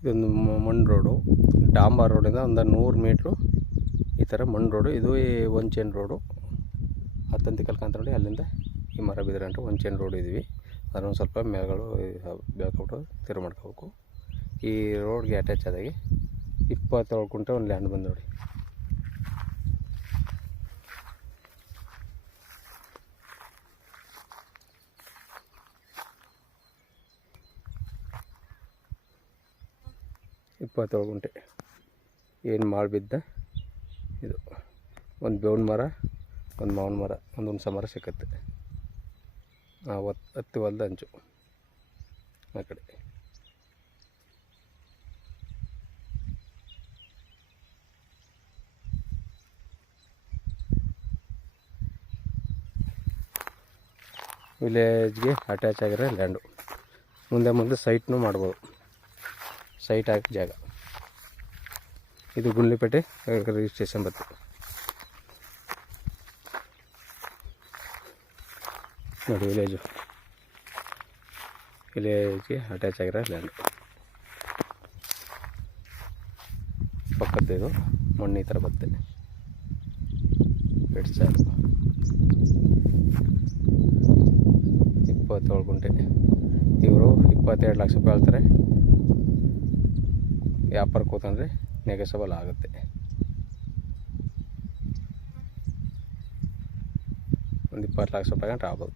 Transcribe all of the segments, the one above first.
ಇದೊಂದು ಮಣ್ಣು ರೋಡು, ಡಾಂಬರ್ ರೋಡಿಂದ ಒಂದು 100 ಮೀಟ್ರು ಈ ಥರ ಮಣ್ಣು ರೋಡು. ಇದು ಒಂಚೇನ್ ರೋಡು, ಹತ್ತಂತಿ ಕಲ್ಕಂತ ನೋಡಿ ಅಲ್ಲಿಂದ ಈ ಮರ ಬಿದ್ರಂಟು ಒಂಚೇನ್ ರೋಡ್ ಇದ್ದೀವಿ. ಅದನ್ನು ಸ್ವಲ್ಪ ಮೇಲ್ಗಳು ಬೆಳ್ಕೊಬಿಟ್ಟು ತಿರು ಮಾಡ್ಕೋಬೇಕು. ಈ ರೋಡ್ಗೆ ಅಟ್ಯಾಚ್ ಆದಾಗೆ 27 ಕುಂಟೆ ಒಂದು ಲ್ಯಾಂಡ್ ಬಂದು ನೋಡಿ. ಗುಂಟೆ ಏನು ಮಾಳು ಬಿದ್ದ. ಇದು ಒಂದು ಬೇವಿನ ಮರ, ಒಂದು ಮಾವಿನ ಮರ, ಒಂದು ಹುಣಸೆ ಮರ ಸಿಕ್ಕತ್ತೆ. 10 ಹೊಲದ ಅಂಚು ಆ ಕಡೆ. ವಿಲೇಜ್ಗೆ ಅಟ್ಯಾಚ್ ಆಗಿರೋ ಲ್ಯಾಂಡು. ಮುಂದೆ ಸೈಟ್ನೂ ಮಾಡ್ಬೋದು, ಸೈಟ್ ಹಾಕಿ ಜಾಗ. ಇದು ಗುಂಡ್ಲಿಪೇಟೆ ರಿಜಿಸ್ಟ್ರೇಷನ್ ಬತ್ತು. ನೋಡಿ ವಿಲೇಜ್ಗೆ ಅಟ್ಯಾಚ್ ಆಗಿರೋ ಲ್ಯಾಂಡು. ಪಕ್ಕದ್ದು ಇದು ಮಣ್ಣು ಈ ಥರ ಬರುತ್ತೆ. 27 ಗುಂಟೆ. ಇವರು 22 ಲಕ್ಷ ರೂಪಾಯಿ ಹೇಳ್ತಾರೆ. ವ್ಯಾಪಾರಕ್ಕೆ ಹೋತಂದರೆ ನೆಗೆಸಬಲ್ ಆಗುತ್ತೆ. ಒಂದು 20 ಲಕ್ಷ ರೂಪಾಯಿ ಗಂಟೆ ಆಗ್ಬೋದು.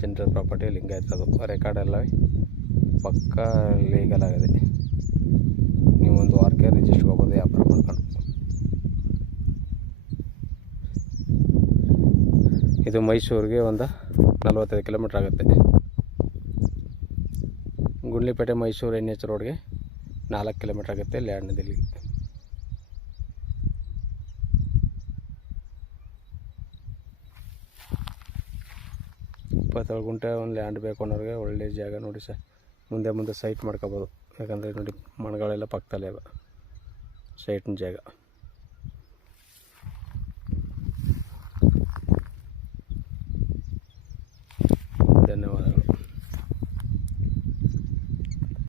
ಜನರಲ್ ಪ್ರಾಪರ್ಟಿ ಲಿಂಗಾಯತ್, ಅದು ರೆಕಾರ್ಡ್ ಎಲ್ಲ ಪಕ್ಕ ಲೀಗಲ್ ಆಗಿದೆ. ನೀವು ಒಂದು ವಾರಕ್ಕೆ ರಿಜಿಸ್ಟ್ರಿಗೆ ಹೋಗ್ಬೋದು ವ್ಯಾಪಾರ ಮಾಡ್ಕೊಂಡು. ಇದು ಮೈಸೂರಿಗೆ ಒಂದು 45 ಕಿಲೋಮೀಟ್ರ್ ಆಗುತ್ತೆ. ಗುಂಡ್ಲಿಪೇಟೆ ಮೈಸೂರು NH ರೋಡ್ಗೆ 4 ಕಿಲೋಮೀಟ್ರ್ ಆಗುತ್ತೆ ಲ್ಯಾಂಡ್ದಲ್ಲಿ. ಗುಂಟೆ ಒಂದು ಲ್ಯಾಂಡ್ ಬೇಕು ಅನ್ನೋರಿಗೆ ಒಳ್ಳೆ ಜಾಗ ನೋಡಿ ಸರ್. ಮುಂದೆ ಸೈಟ್ ಮಾಡ್ಕೋಬೋದು. ಯಾಕಂದರೆ ನೋಡಿ ಮಣ್ಣುಗಳೆಲ್ಲ ಪಕ್ಕದಲ್ಲೇ ಅವ ಸೈಟಿನ ಜಾಗ.